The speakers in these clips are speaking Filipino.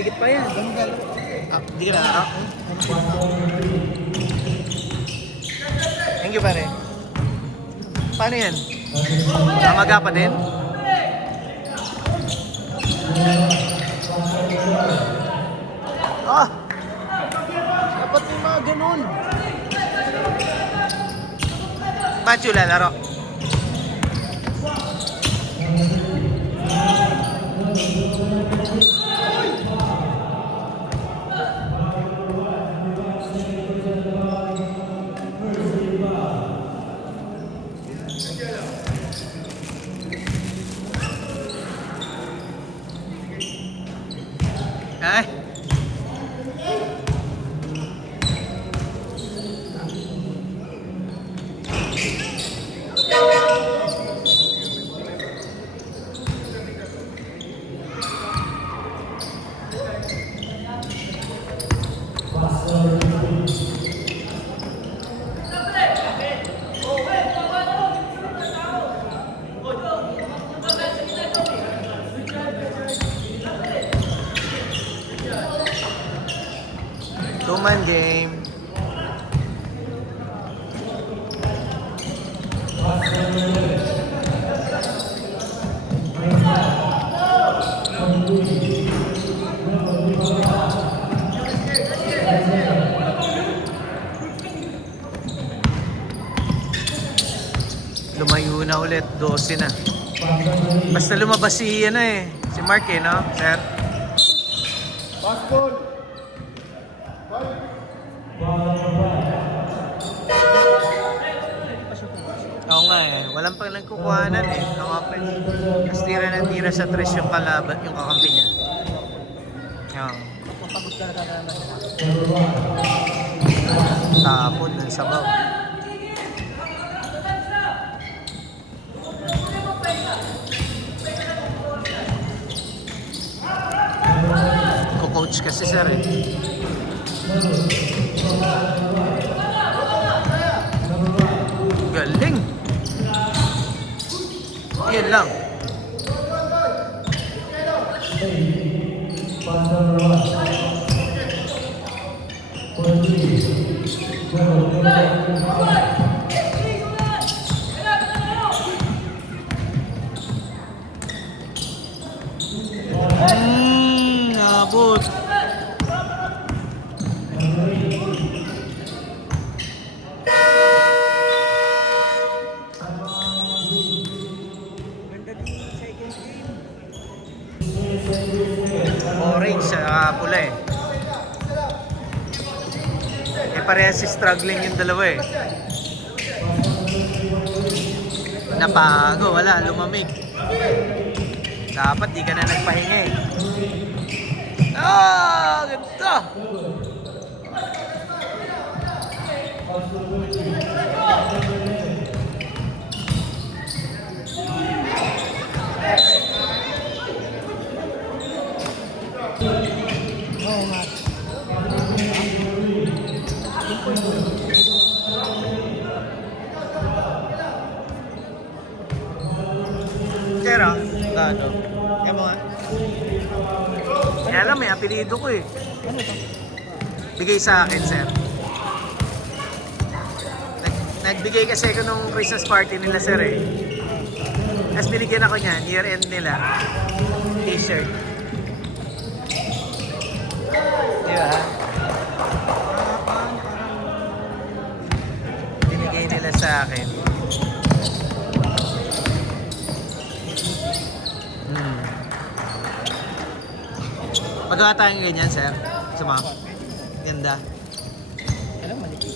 Dikit pa yan. Di ka na. Thank you, pare. Paano yan? Amaga pa din? Ah! Dapat yung mga ganun. Ba't yung lalaro? Ay. Two-man game. Lumayo na ulit, 12 na. Basta lumabas si si Mark no, sir? Basketball. Oo nga walang pang nagkukuhanan Ang open. Mas tira ng tira sa tres yung kalaban, yung kakampi niya. Oo. Tapon ng sabaw. Coach kasi sir Galing. Yan lang. Nabot. Orange sa pula parehas struggling yung dalawa Napago, wala, lumamig. Dapat di ka na nagpahinga ganda! Sir, ah. Gano? Kaya mo nga. Kaya alam, may apelido ko eh. Ano ito? Bigay sa akin, sir. Nagbigay kasi ako nung Christmas party nila, sir eh. Tapos binigyan ako niyan, year end nila. T-shirt. Di ba? Binigay nila sa akin. Magawa tayong ganyan, sir. Sama. Ganda. Alam, malipit.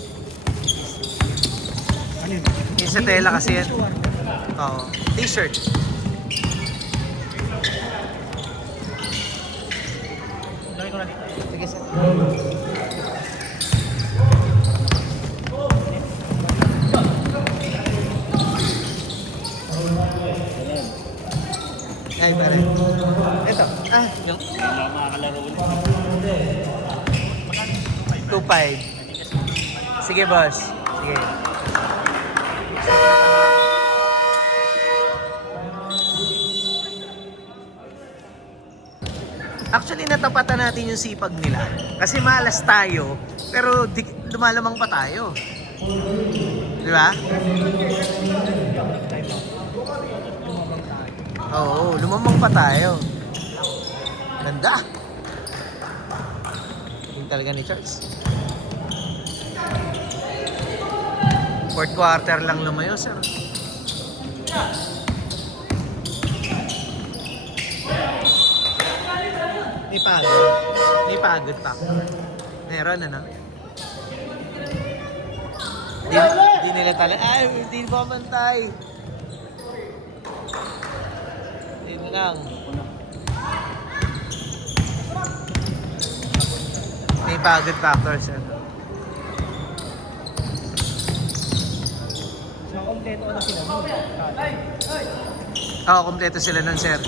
Ano yun? Yung sa tela kasi yan. Oo. T-shirt. Lagay ko na dito. Sige, sir. Ay, pare. Ito. Ah, yung Wala makakalaro ulit. 2.5. Sige, boss. Sige. Actually, natapatan natin yung sipag nila. Kasi malas tayo, pero lumalamang pa tayo. Di ba? Oo, lumamang pa tayo. Ganda. Yung talaga ni Charles. Fourth quarter lang lumayo, sir. May pagod. May pagod pa. Meron, ano? Di nila tala. Ay, hindi pa mantay. Yun lang. May pagod factor, sir. So, kompleto na sila. Oo, kompleto sila nun, sir.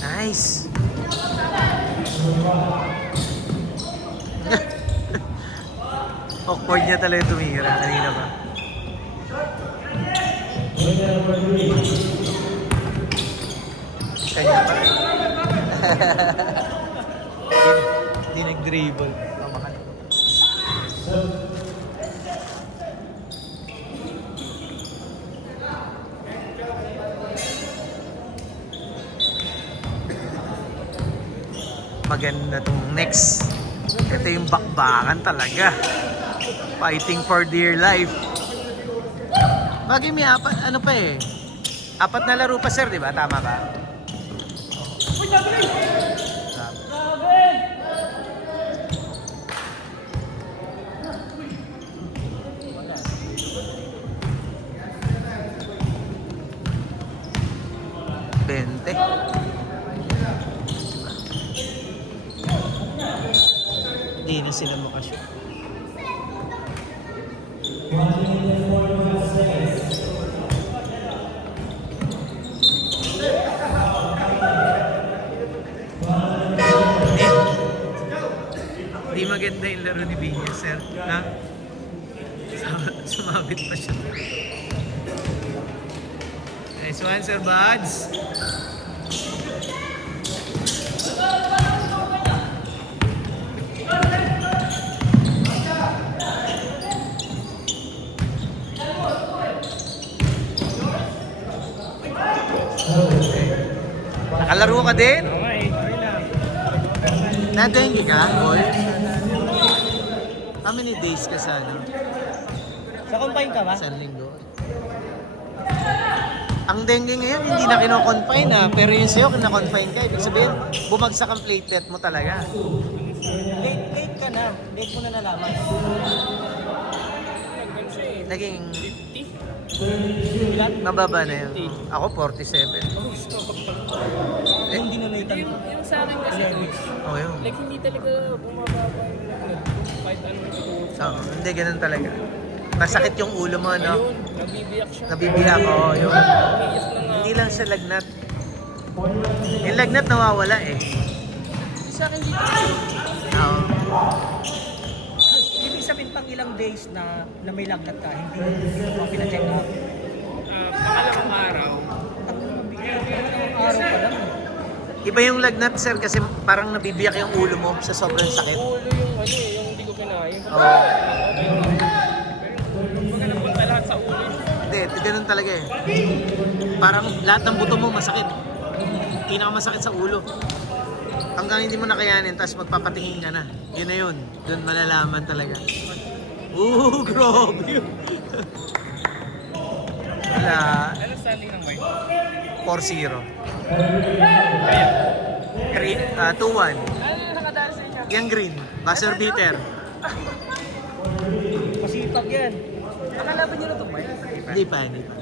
Nice. Awkward niya talaga tumira kanina pa. Kanya pa. Hindi nag-dribble. Mamahal. Maganda tong next. Ito yung bakbakan talaga. Fighting for dear life. Bagay may apat, ano pa eh. Apat na laro pa, sir, di ba? Tama ka? Bente. Hindi na sila makashoot. Hindi maganda yung laro ni Vinya, sir. Ha? Sumabit pa siya. Nice one, Sir Buds. Nakalaro ka din? Okay, okay lang. Nadengue ka, boy? How many days ka sa ano? Sa combine ka ba? Isang linggo. Ang dengue ngayon, hindi na kino-confine pero yung sa'yo, kina-confine ka. Ibig sabihin, bumagsak ang platelet mo talaga. Late ka na. Late mo na nalaman. Naging 50? Ilan? mababa na yun. Ako, 47. Hindi na late ang... Yung sa akin kasi, Oh, yun. like hindi talaga bumababa yung kahit anong ito. Oo, hindi ganun talaga. Masakit yung ulo mo, no? Ayun, nabibiyak siya. Nabibiyak, oo, yun. Umiiyak na nga. Hindi lang siya lagnat. Yung lagnat nawawala eh. Sa akin dito, Oo. Ibig sabihin pang ilan ilang days na may lagnat ka, hindi mo pa pina-check up. Pangalawang araw. Araw pa lang. Iba yung lagnat, sir, kasi parang nabibiyak yung ulo mo sa sobrang sakit. Ulo yung ano eh, yung hindi ko kinain. Oo. Okay lang. Pero huwag na punta lahat sa ulo. Hindi, ganun talaga eh. Parang lahat ng buto mo masakit. Pinakamasakit sa ulo. Hanggang hindi mo nakayanin, tapos magpapatingin ka na. Yun na yun. Doon malalaman talaga. Grabe yun. Wala. Ano standing ng white? 4-0. Kaya. 2-1. Ano yung nakadaan sa inyo? Yung green. Buzzer beater. Masipag yan. Nakalaban niyo na itong white? Hindi pa, hindi pa.